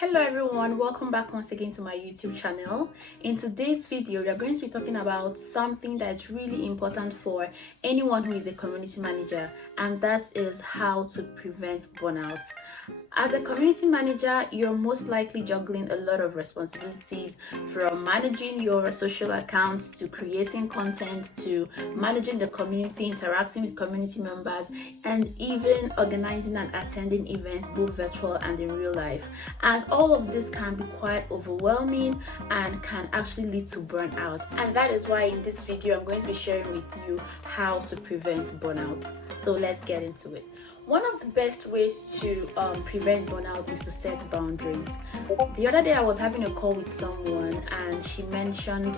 Hello everyone, welcome back once again to my YouTube channel. In today's video we are going to be talking about something that's really important for anyone who is a community manager, and that is how to prevent burnout. As a community manager, you're most likely juggling a lot of responsibilities, from managing your social accounts to creating content to managing the community, interacting with community members, and even organizing and attending events both virtual and in real life. And all of this can be quite overwhelming and can actually lead to burnout. And that is why in this video I'm going to be sharing with you how to prevent burnout. So let's get into it. One of the best ways to prevent burnout is to set boundaries. The other day I was having a call with someone and she mentioned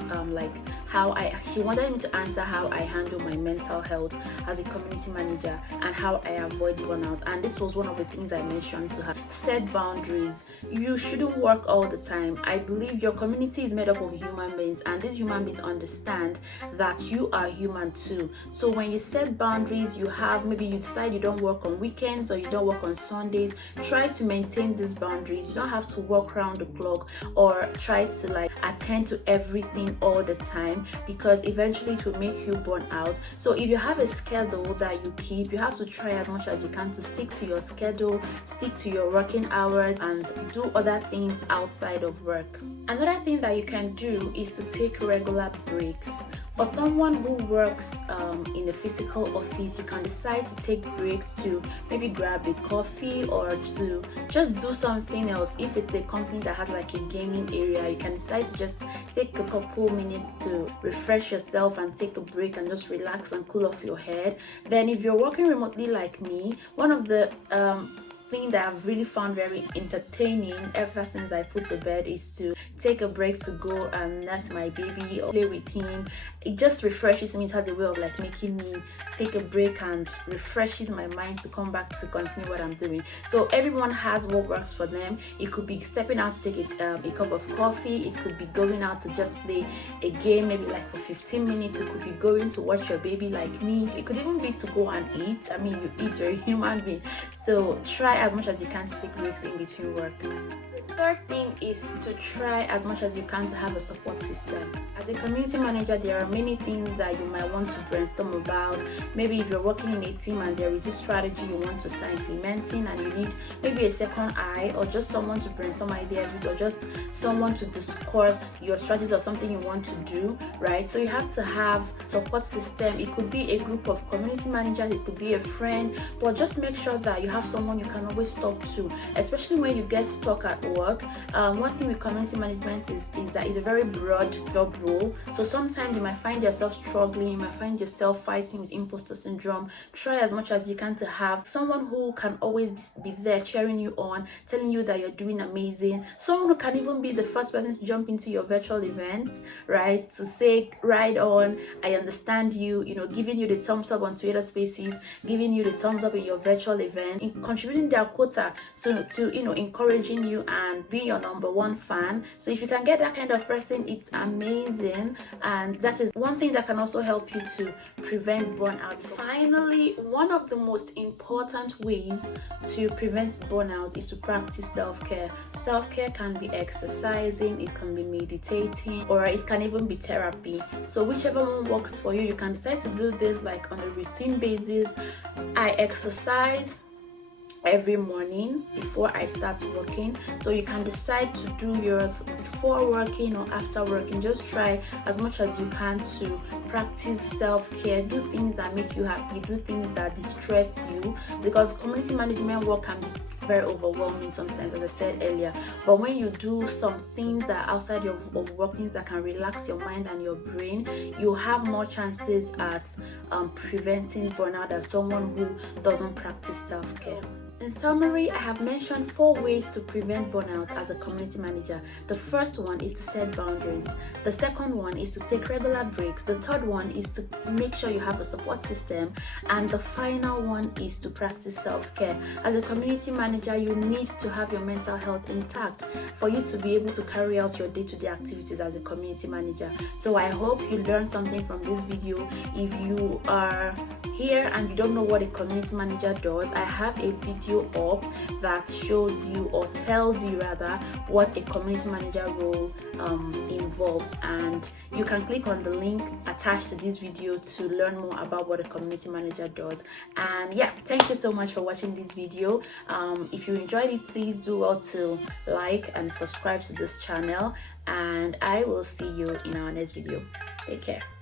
she wanted me to answer how I handle my mental health as a community manager and how I avoid burnout. And this was one of the things I mentioned to her. Set boundaries. You shouldn't work all the time. I believe your community is made up of human beings, and these human beings understand that you are human too. So when you set boundaries, maybe you decide you don't work on weekends or you don't work on Sundays. Try to maintain these boundaries. You don't have to work around the clock or try to attend to everything all the time, because eventually it will make you burn out. So if you have a schedule that you keep, you have to try as much as you can to stick to your schedule, stick to your working hours, and do other things outside of work. Another thing that you can do is to take regular breaks. For someone who works in a physical office, you can decide to take breaks to maybe grab a coffee or to just do something else. If it's a company that has a gaming area, you can decide to just take a couple minutes to refresh yourself and take a break and just relax and cool off your head. Then if you're working remotely like me, one of the thing that I've really found very entertaining ever since I put to bed is to take a break to go and nurse my baby or play with him. It just refreshes me. It has a way of making me take a break and refreshes my mind to come back to continue what I'm doing. So everyone has what works for them. It could be stepping out to take a cup of coffee. It could be going out to just play a game, maybe for 15 minutes. It could be going to watch your baby like me. It could even be to go and eat. I mean, you eat, you're a human being. So try as much as you can to take breaks in between work. The third thing is to try as much as you can to have a support system. As a community manager, there are many things that you might want to brainstorm about. Maybe if you're working in a team and there is a strategy you want to start implementing and you need maybe a second eye or just someone to brainstorm ideas with, or just someone to discuss your strategies or something you want to do, right? So you have to have support system. It could be a group of community managers, it could be a friend, but just make sure that you have someone you can always talk to, especially when you get stuck at work. One thing with community management is that it's a very broad job role. So sometimes you might find yourself struggling, you might find yourself fighting with imposter syndrome. Try as much as you can to have someone who can always be there cheering you on, telling you that you're doing amazing. Someone who can even be the first person to jump into your virtual events, right? To say, right on, I understand you, giving you the thumbs up on Twitter Spaces, giving you the thumbs up in your virtual event, contributing their quota to encouraging you and being your number one fan. So if you can get that kind of person, it's amazing, and that is one thing that can also help you to prevent burnout. Finally, one of the most important ways to prevent burnout is to practice self-care. Self-care can be exercising, it can be meditating, or it can even be therapy. So whichever one works for you, you can decide to do this on a routine basis. I exercise every morning before I start working, so you can decide to do yours before working or after working. Just try as much as you can to practice self-care. Do things that make you happy, do things that distress you, because community management work can be very overwhelming sometimes, as I said earlier. But when you do some things that are outside of work, things that can relax your mind and your brain, you have more chances at preventing burnout than someone who doesn't practice self-care. In summary, I have mentioned 4 ways to prevent burnout as a community manager. The first one is to set boundaries. The second one is to take regular breaks. The third one is to make sure you have a support system. And the final one is to practice self-care. As a community manager, you need to have your mental health intact for you to be able to carry out your day-to-day activities as a community manager. So I hope you learned something from this video. If you are here and you don't know what a community manager does, I have a video video up that shows you, or tells you rather, what a community manager role involves, and you can click on the link attached to this video to learn more about what a community manager does. And yeah, thank you so much for watching this video. If you enjoyed it, please do well to like and subscribe to this channel, and I will see you in our next video. Take care.